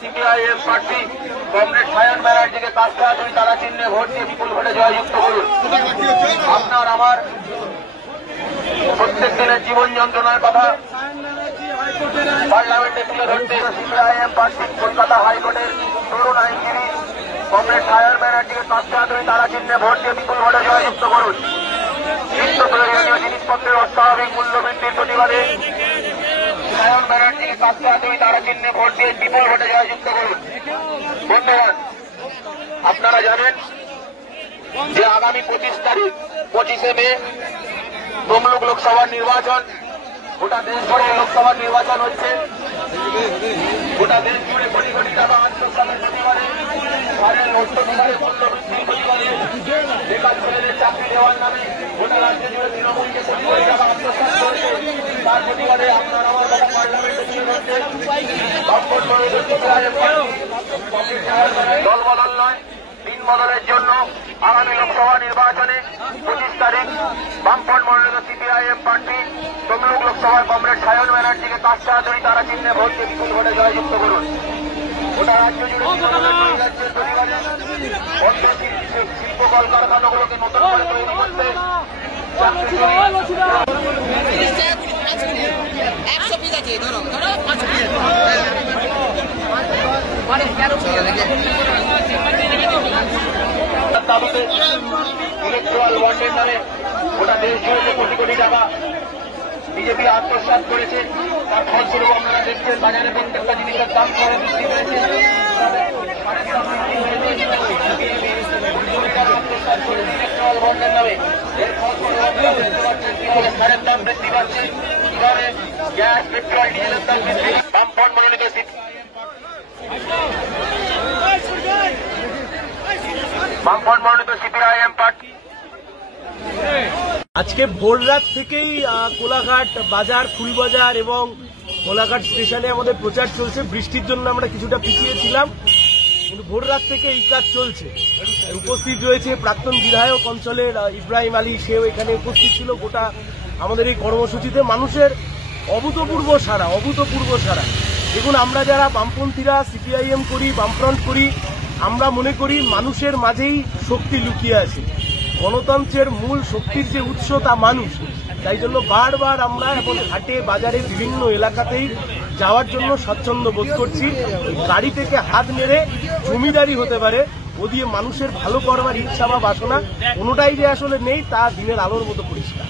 CPIM প্রার্থী comrade Sayan ব্যানার্জিকে কাস্তে হাতুড়ি তারা চিহ্নে ভোট দিয়ে বিপুল ভোটে জয়যুক্ত করুন। আপনার আমার প্রত্যেক দিনের জীবন যন্ত্রণার কথা পার্লামেন্টে তুলে ধরতে সিপিআইএম প্রার্থী কলকাতা হাইকোর্টের তরুণ আইনজীবী কমরেড সায়ন ব্যানার্জিকে কাস্তে হাতুড়ি তারা চিহ্নে ভোট দিয়ে বিপুল ভোটে জয়যুক্ত করুন। নিত্য প্রয়োজনীয় জিনিসপত্রের অস্বাভাবিক মূল্য বৃদ্ধির প্রতিবাদে সায়ন ব্যানার্জিকে কাস্তে হাতুড়ি তারা চিহ্নে ভোট দিয়ে বিপুল ভোটে জয়যুক্ত করুন। বন্ধুগণ, আপনারা জানেন যে আগামী 25 তারিখ 25শে মে তমলুক লোকসভার নির্বাচন। গোটা দেশ জুড়ে লোকসভার নির্বাচন হচ্ছে। গোটা দেশ জুড়ে কোটি কোটি টাকা আত্মসাতের প্রতিবাদে, সারের নষ্ট বিবাহের মূল্য বৃদ্ধির প্রতিবাদে, বেকার ছেলেদের চাকরি দেওয়ার নামে গোটা রাজ্য জুড়ে তৃণমূলকে কোটি কোটি টাকা আত্মসাৎ করেছে। তার প্রতিবাদে আপনার আমার কথা পার্লামেন্টে তুলে ধরছে দল বদল নয়, দিন বদলের জন্য আগামী লোকসভা নির্বাচনে 25 তারিখ বামফ্রন্ট মনোনীত সিপিআইএম প্রার্থী তমলুক লোকসভার কমরেড সায়ন ব্যানার্জিকে কাস্তে হাতুড়ি তারা চিহ্নে ভোট দিয়ে বিপুল ভোটে জয়যুক্ত করুন। গোটা রাজ্য জুড়ে প্রতিবাদে অন্য শিল্প কলকারখানাগুলোকে নতুন করে তৈরি করতে দাবিতে ইলেকট্রাল বন্ডের নামে গোটা দেশ জুড়ে যে কোটি কোটি টাকা বিজেপি আত্মসাৎ করেছে, তার ফলস্বরূপ আপনারা দেখছেন বাজারে প্রত্যেকটা জিনিসের দাম করে বৃদ্ধি পেয়েছে। ইলেকট্রাল বন্ডের নামে এর ফলস্বরূপ আপনারা দেখতে পাচ্ছেন কিভাবে সারের দাম বৃদ্ধি পাচ্ছে, কিভাবে গ্যাস, পেট্রোল, ডিজেলের দাম বৃদ্ধি। বামফ্রন্ট মনোনীত সিপিআইএম প্রার্থী আজকে ভোর রাত থেকেই কোলাঘাট বাজার, ফুলবাজার এবং কোলাঘাট স্টেশনে আমাদের প্রচার চলছে। বৃষ্টির জন্য আমরা কিছুটা পিছিয়ে ছিলাম, কিন্তু ভোর রাত থেকে এই কাজ চলছে। উপস্থিত রয়েছে প্রাক্তন বিধায়ক অঞ্চলের ইব্রাহিম আলী, সেও এখানে উপস্থিত ছিল। গোটা আমাদের এই কর্মসূচিতে মানুষের অভূতপূর্ব সাড়া। দেখুন, আমরা যারা বামপন্থীরা সিপিআইএম করি, বামফ্রন্ট করি, আমরা মনে করি মানুষের মাঝেই শক্তি লুকিয়ে আছে। গণতন্ত্রের মূল শক্তির যে উৎস তা মানুষ। তাই জন্য বারবার আমরা এখন হাটে বাজারে বিভিন্ন এলাকাতেই যাওয়ার জন্য স্বচ্ছন্দ বোধ করছি। গাড়ি থেকে হাত নেড়ে জমিদারি হতে পারে, ও দিয়ে মানুষের ভালো করবার ইচ্ছা বা বাসনা কোনোটাই যে আসলে নেই, তা দিনের আলোর মতো পরিষ্কার।